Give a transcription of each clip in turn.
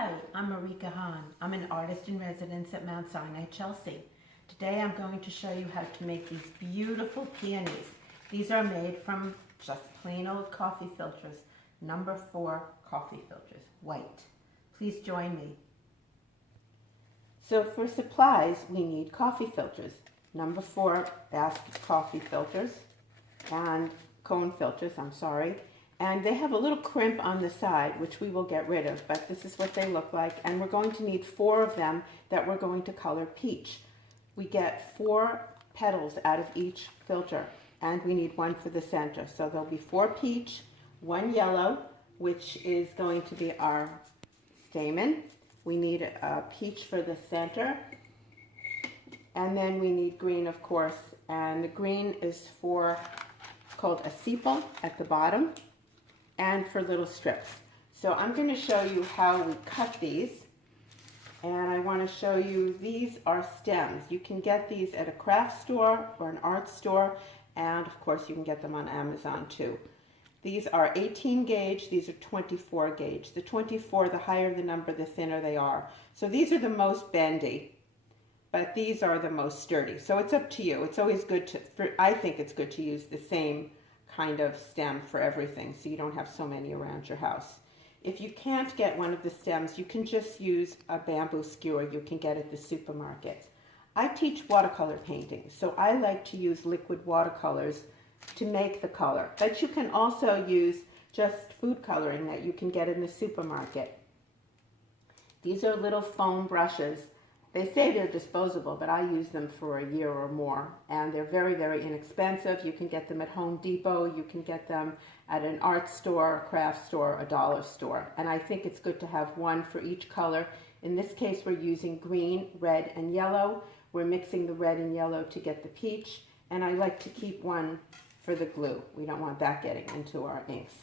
Hi, I'm Marika Hahn. I'm an artist in residence at Mount Sinai, Chelsea. Today I'm going to show you how to make these beautiful peonies. These are made from just plain old coffee filters, number 4 coffee filters, white. Please join me. So for supplies, we need coffee filters, number 4 basket coffee filters, and cone filters, and they have a little crimp on the side, which we will get rid of, but this is what they look like, and we're going to need 4 of them that we're going to color peach. We get 4 petals out of each filter, and we need 1 for the center. So there'll be 4 peach, 1 yellow, which is going to be our stamen. We need a peach for the center, and then we need green, of course, and the green is called a sepal at the bottom, and for little strips. So I'm going to show you how we cut these, and I want to show you these are stems. You can get these at a craft store or an art store, and of course you can get them on Amazon too. These are 18 gauge, these are 24 gauge. The 24, the higher the number, the thinner they are. So these are the most bendy, but these are the most sturdy. So it's up to you. It's always good I think it's good to use the same kind of stem for everything so you don't have so many around your house. If you can't get one of the stems, you can just use a bamboo skewer you can get at the supermarket. I teach watercolor painting, so I like to use liquid watercolors to make the color, but you can also use just food coloring that you can get in the supermarket. These are little foam brushes. They say they're disposable, but I use them for a year or more, and they're very, very inexpensive. You can get them at Home Depot, you can get them at an art store, a craft store, a dollar store, and I think it's good to have 1 for each color. In this case, we're using green, red, and yellow. We're mixing the red and yellow to get the peach, and I like to keep 1 for the glue. We don't want that getting into our inks.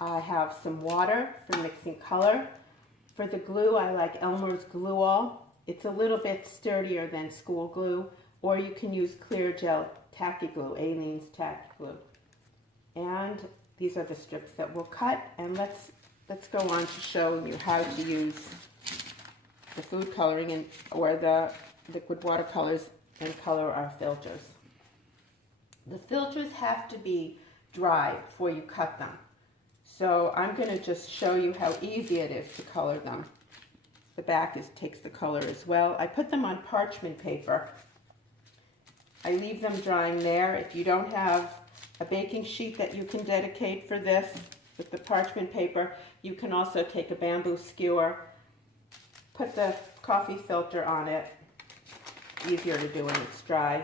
I have some water for mixing color. For the glue, I like Elmer's Glue All. It's a little bit sturdier than school glue, or you can use clear gel tacky glue, Aleene's tacky glue. And these are the strips that we'll cut, and let's go on to show you how to use the food coloring or the liquid watercolors and color our filters. The filters have to be dry before you cut them. So I'm going to just show you how easy it is to color them. The back takes the color as well. I put them on parchment paper. I leave them drying there. If you don't have a baking sheet that you can dedicate for this with the parchment paper, you can also take a bamboo skewer, put the coffee filter on it. Easier to do when it's dry.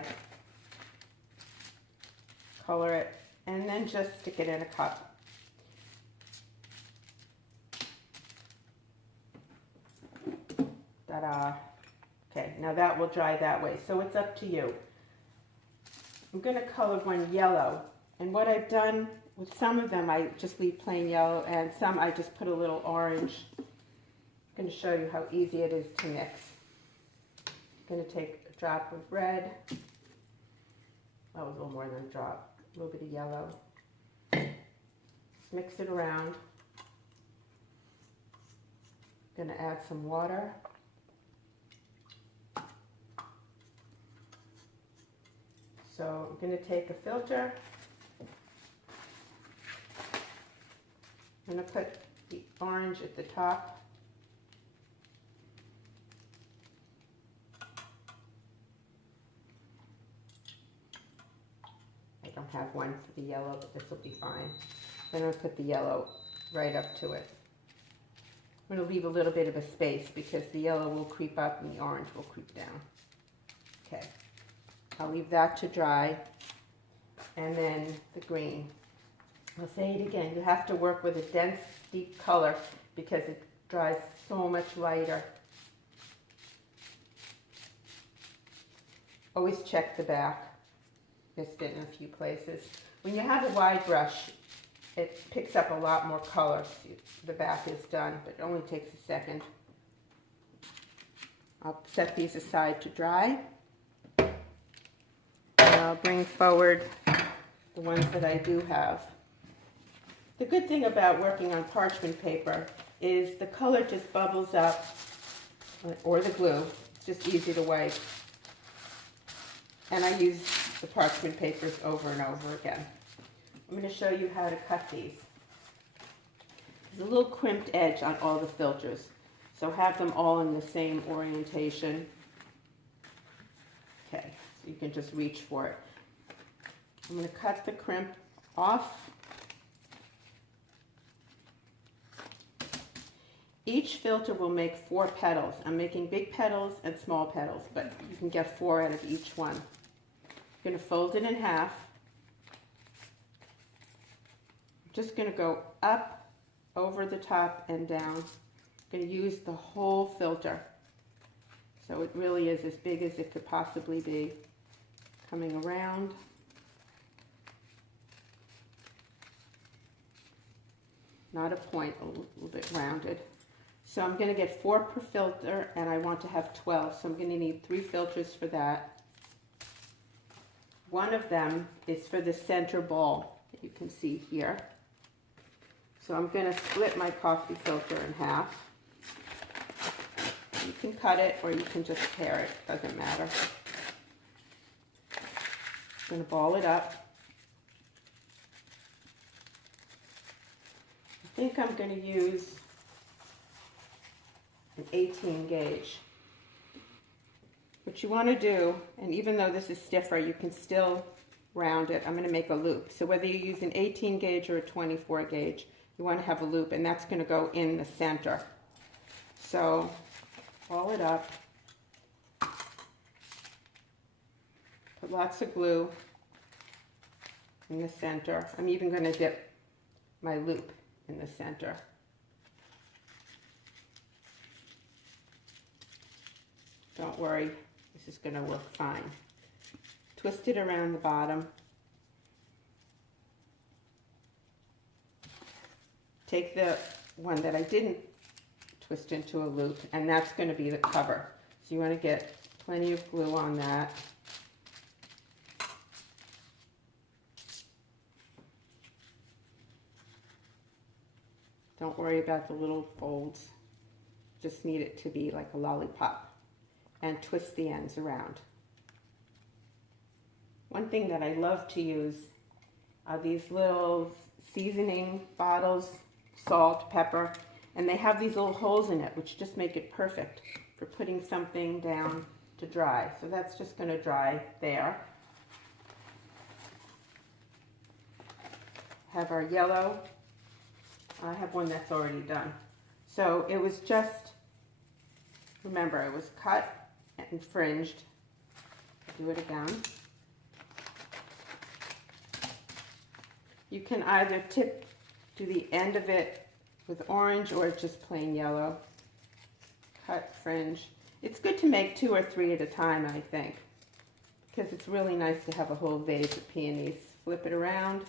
Color it, and then just stick it in a cup. Ta-da. Okay, now that will dry that way, so it's up to you. I'm going to color 1 yellow, and what I've done with some of them, I just leave plain yellow, and some I just put a little orange. I'm going to show you how easy it is to mix. I'm going to take a drop of red. That was a little more than a drop. A little bit of yellow. Just mix it around. I'm going to add some water. So I'm going to take a filter. I'm going to put the orange at the top. I don't have 1 for the yellow, but this will be fine. Then I'll put the yellow right up to it. I'm going to leave a little bit of a space because the yellow will creep up and the orange will creep down. Okay. I'll leave that to dry, and then the green. I'll say it again, you have to work with a dense, deep color because it dries so much lighter. Always check the back. Missed it in a few places. When you have a wide brush, it picks up a lot more color. The back is done, but it only takes a second. I'll set these aside to dry. I'll bring forward the ones that I do have. The good thing about working on parchment paper is the color just bubbles up, or the glue. It's just easy to wipe. And I use the parchment papers over and over again. I'm going to show you how to cut these. There's a little crimped edge on all the filters, so have them all in the same orientation. Okay, so you can just reach for it. I'm going to cut the crimp off. Each filter will make 4 petals. I'm making big petals and small petals, but you can get 4 out of each one. I'm going to fold it in half. I'm just going to go up, over the top, and down. I'm going to use the whole filter. So it really is as big as it could possibly be. Coming around. Not a point, a little bit rounded. So I'm going to get 4 per filter, and I want to have 12, so I'm going to need 3 filters for that. One of them is for the center ball that you can see here. So I'm going to split my coffee filter in half. You can cut it or you can just tear it, doesn't matter. I'm going to ball it up. I think I'm going to use an 18 gauge. What you want to do, and even though this is stiffer, you can still round it. I'm going to make a loop. So whether you use an 18 gauge or a 24 gauge, you want to have a loop, and that's going to go in the center. So ball it up. Put lots of glue in the center. I'm even going to dip my loop in the center. Don't worry, this is going to work fine. Twist it around the bottom. Take the one that I didn't twist into a loop, and that's going to be the cover. So you want to get plenty of glue on that. Don't worry about the little folds. Just need it to be like a lollipop. And twist the ends around. One thing that I love to use are these little seasoning bottles, salt, pepper, and they have these little holes in it, which just make it perfect for putting something down to dry. So that's just going to dry there. Have our yellow. I have one that's already done. So it was just, remember, it was cut and fringed. Do it again. You can either tip to the end of it with orange or just plain yellow. Cut, fringe. It's good to make 2 or 3 at a time, I think, because it's really nice to have a whole vase of peonies. Flip it around.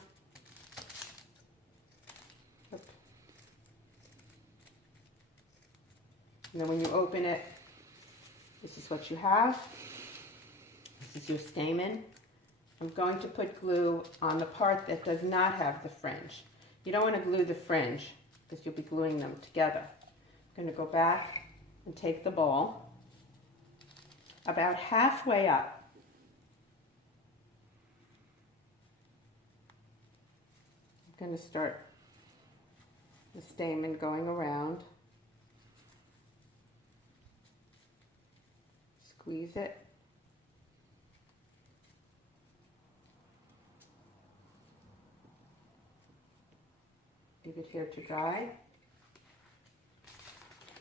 And then when you open it, this is what you have. This is your stamen. I'm going to put glue on the part that does not have the fringe. You don't want to glue the fringe because you'll be gluing them together. I'm going to go back and take the ball about halfway up. I'm going to start the stamen going around. Squeeze it. Leave it here to dry.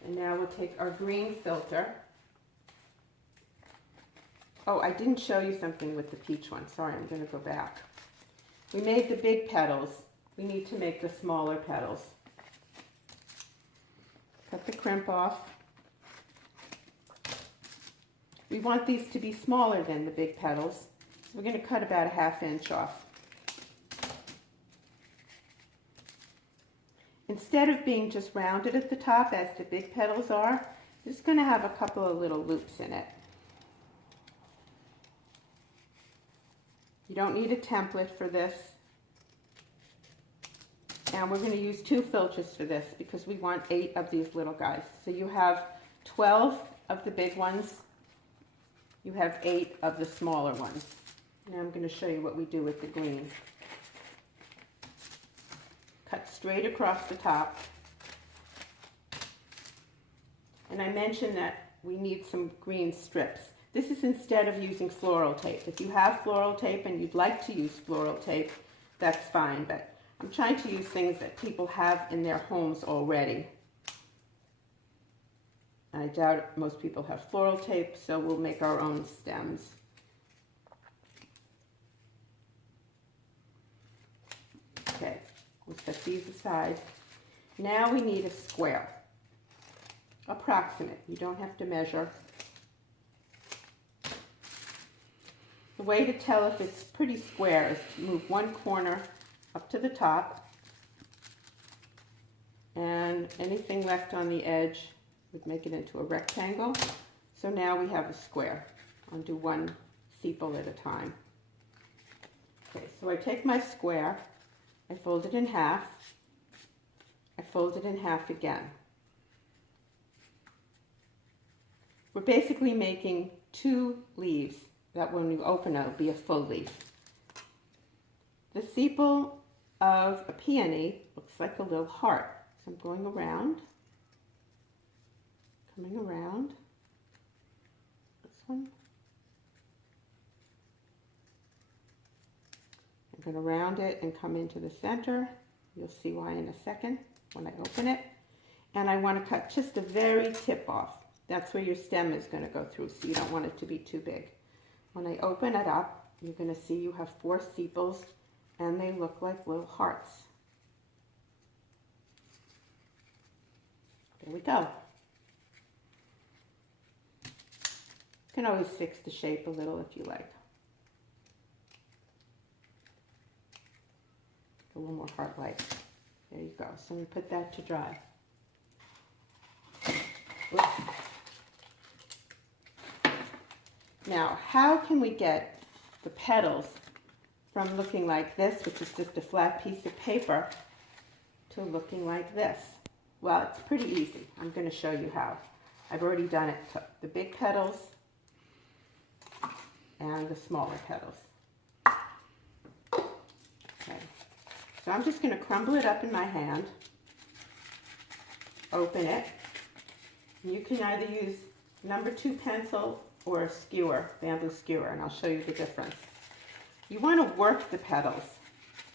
And now we'll take our green filter. Oh, I didn't show you something with the peach one. Sorry, I'm going to go back. We made the big petals. We need to make the smaller petals. Cut the crimp off. We want these to be smaller than the big petals. So we're going to cut about a 1/2 inch off. Instead of being just rounded at the top as the big petals are, it's going to have a couple of little loops in it. You don't need a template for this. And we're going to use 2 filters for this because we want 8 of these little guys. So you have 12 of the big ones. You have 8 of the smaller ones. Now I'm going to show you what we do with the green. Cut straight across the top. And I mentioned that we need some green strips. This is instead of using floral tape. If you have floral tape and you'd like to use floral tape, that's fine, but I'm trying to use things that people have in their homes already. I doubt most people have floral tape, so we'll make our own stems. Okay, we'll set these aside. Now we need a square. Approximate, you don't have to measure. The way to tell if it's pretty square is to move one corner up to the top, and anything left on the edge would make it into a rectangle. So now we have a square. I'll do one sepal at a time. Okay, so I take my square, I fold it in half, I fold it in half again. We're basically making 2 leaves that when you open it will be a full leaf. The sepal of a peony looks like a little heart. So I'm going around, coming around, this one. I'm going to round it and come into the center. You'll see why in a second when I open it. And I want to cut just the very tip off. That's where your stem is going to go through, so you don't want it to be too big. When I open it up, you're going to see you have 4 sepals, and they look like little hearts. There we go. You can always fix the shape a little if you like. A little more heart-like. There you go. So we put that to dry. Oops. Now, how can we get the petals from looking like this, which is just a flat piece of paper, to looking like this? Well, it's pretty easy. I'm going to show you how. I've already done it to the big petals and the smaller petals. Okay. So I'm just going to crumble it up in my hand, open it. You can either use number 2 pencil or a skewer, bamboo skewer, and I'll show you the difference. You want to work the petals.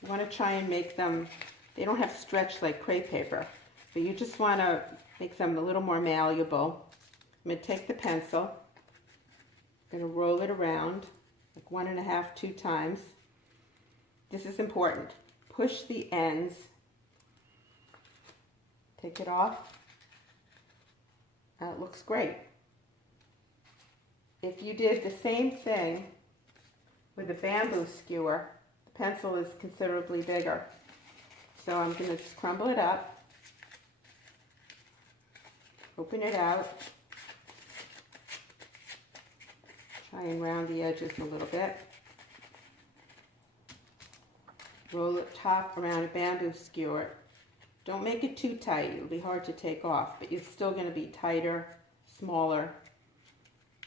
You want to try and make them, they don't have stretch like crepe paper, but you just want to make them a little more malleable. I'm going to take the pencil, I'm going to roll it around like 1 1/2, 2 times. This is important. Push the ends, take it off. Now it looks great. If you did the same thing with a bamboo skewer, the pencil is considerably bigger. So I'm going to just crumble it up, open it out, try and round the edges a little bit, roll it top around a bamboo skewer. Don't make it too tight, it'll be hard to take off, but it's still going to be tighter, smaller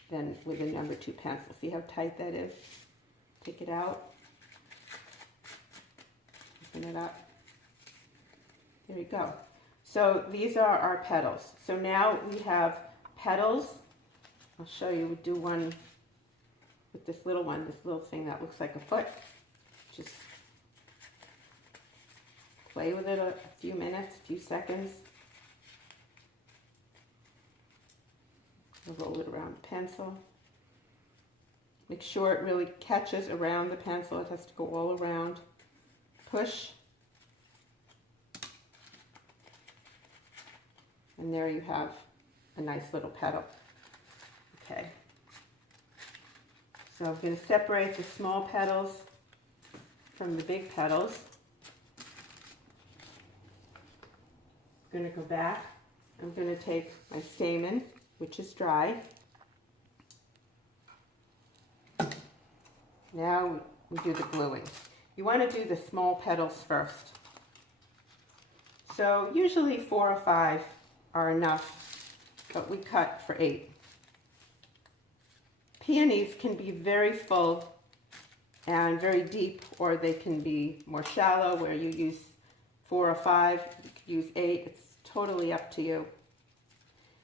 than with a number 2 pencil. See how tight that is? Take it out, open it up. There you go. So these are our petals. So now we have petals. I'll show you, we do one with this little thing that looks like a foot. Just play with it a few minutes, a few seconds. Roll it around the pencil. Make sure it really catches around the pencil. It has to go all around. Push. And there you have a nice little petal. Okay. So I'm going to separate the small petals from the big petals. I'm going to go back. I'm going to take my stamen, which is dry. Now we do the gluing. You want to do the small petals first. So usually 4 or 5 are enough, but we cut for 8. Peonies can be very full and very deep, or they can be more shallow where you use 4 or 5, you could use 8, it's totally up to you.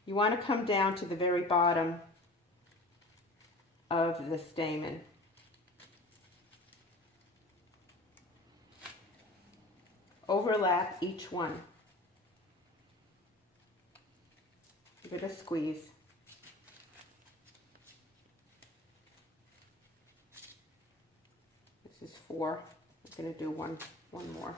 You want to come down to the very bottom of the stamen. Overlap each one. Give it a squeeze. This is 4. I'm going to do one more.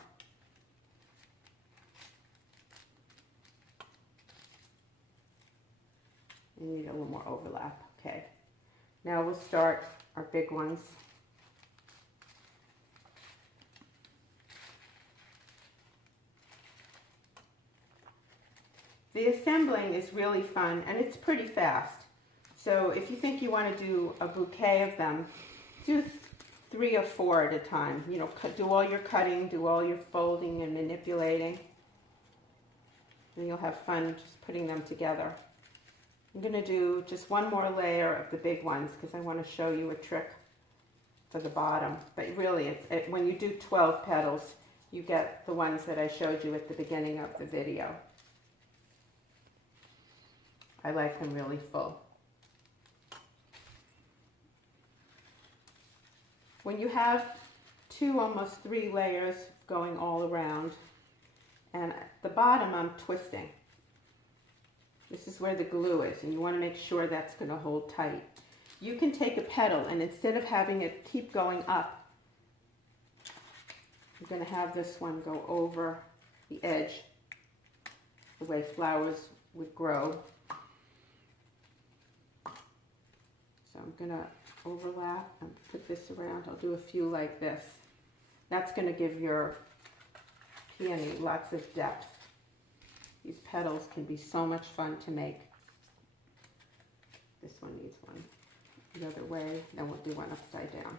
You need a little more overlap. Okay. Now we'll start our big ones. The assembling is really fun and it's pretty fast. So if you think you want to do a bouquet of them, do 3 or 4 at a time. You know, do all your cutting, do all your folding and manipulating. And you'll have fun just putting them together. I'm going to do just one more layer of the big ones because I want to show you a trick for the bottom. But really, when you do 12 petals, you get the ones that I showed you at the beginning of the video. I like them really full. When you have 2, almost 3 layers going all around, and at the bottom I'm twisting. This is where the glue is, and you want to make sure that's going to hold tight. You can take a petal, and instead of having it keep going up, you're going to have this one go over the edge, the way flowers would grow. So I'm going to overlap and put this around. I'll do a few like this. That's going to give your peony lots of depth. These petals can be so much fun to make. This one needs one the other way. Then we'll do one upside down.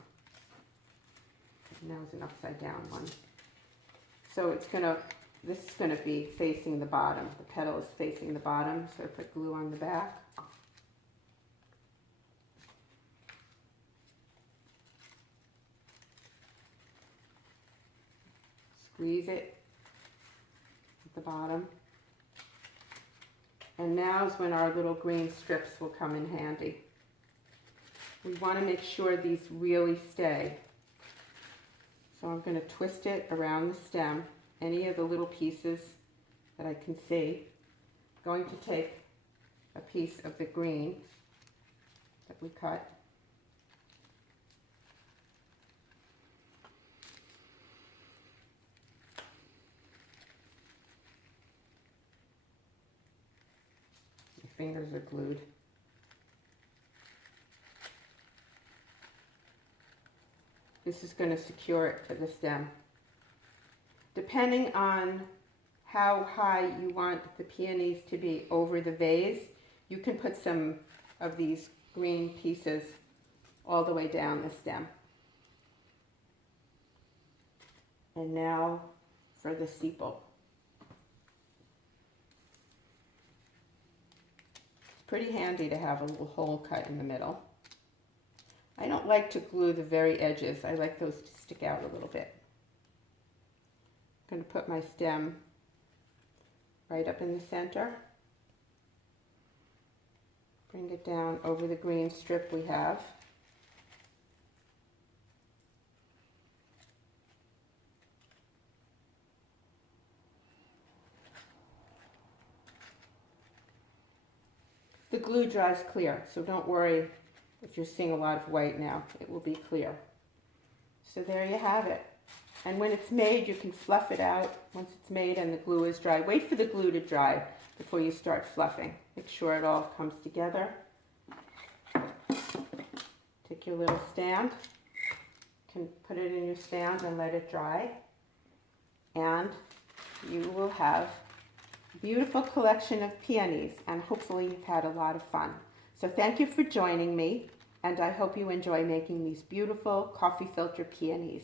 And now it's an upside down one. So this is going to be facing the bottom. The petal is facing the bottom, so I put glue on the back. Squeeze it at the bottom. And now is when our little green strips will come in handy. We want to make sure these really stay. So I'm going to twist it around the stem, any of the little pieces that I can see. I'm going to take a piece of the green that we cut. Fingers are glued. This is going to secure it to the stem. Depending on how high you want the peonies to be over the vase, you can put some of these green pieces all the way down the stem. And now for the sepal. Pretty handy to have a little hole cut in the middle. I don't like to glue the very edges. I like those to stick out a little bit. I'm going to put my stem right up in the center. Bring it down over the green strip we have. The glue dries clear, so don't worry if you're seeing a lot of white now. It will be clear. So there you have it. And when it's made, you can fluff it out once it's made and the glue is dry. Wait for the glue to dry before you start fluffing. Make sure it all comes together. Take your little stand. You can put it in your stand and let it dry. And you will have beautiful collection of peonies, and hopefully you've had a lot of fun. So thank you for joining me, and I hope you enjoy making these beautiful coffee filter peonies.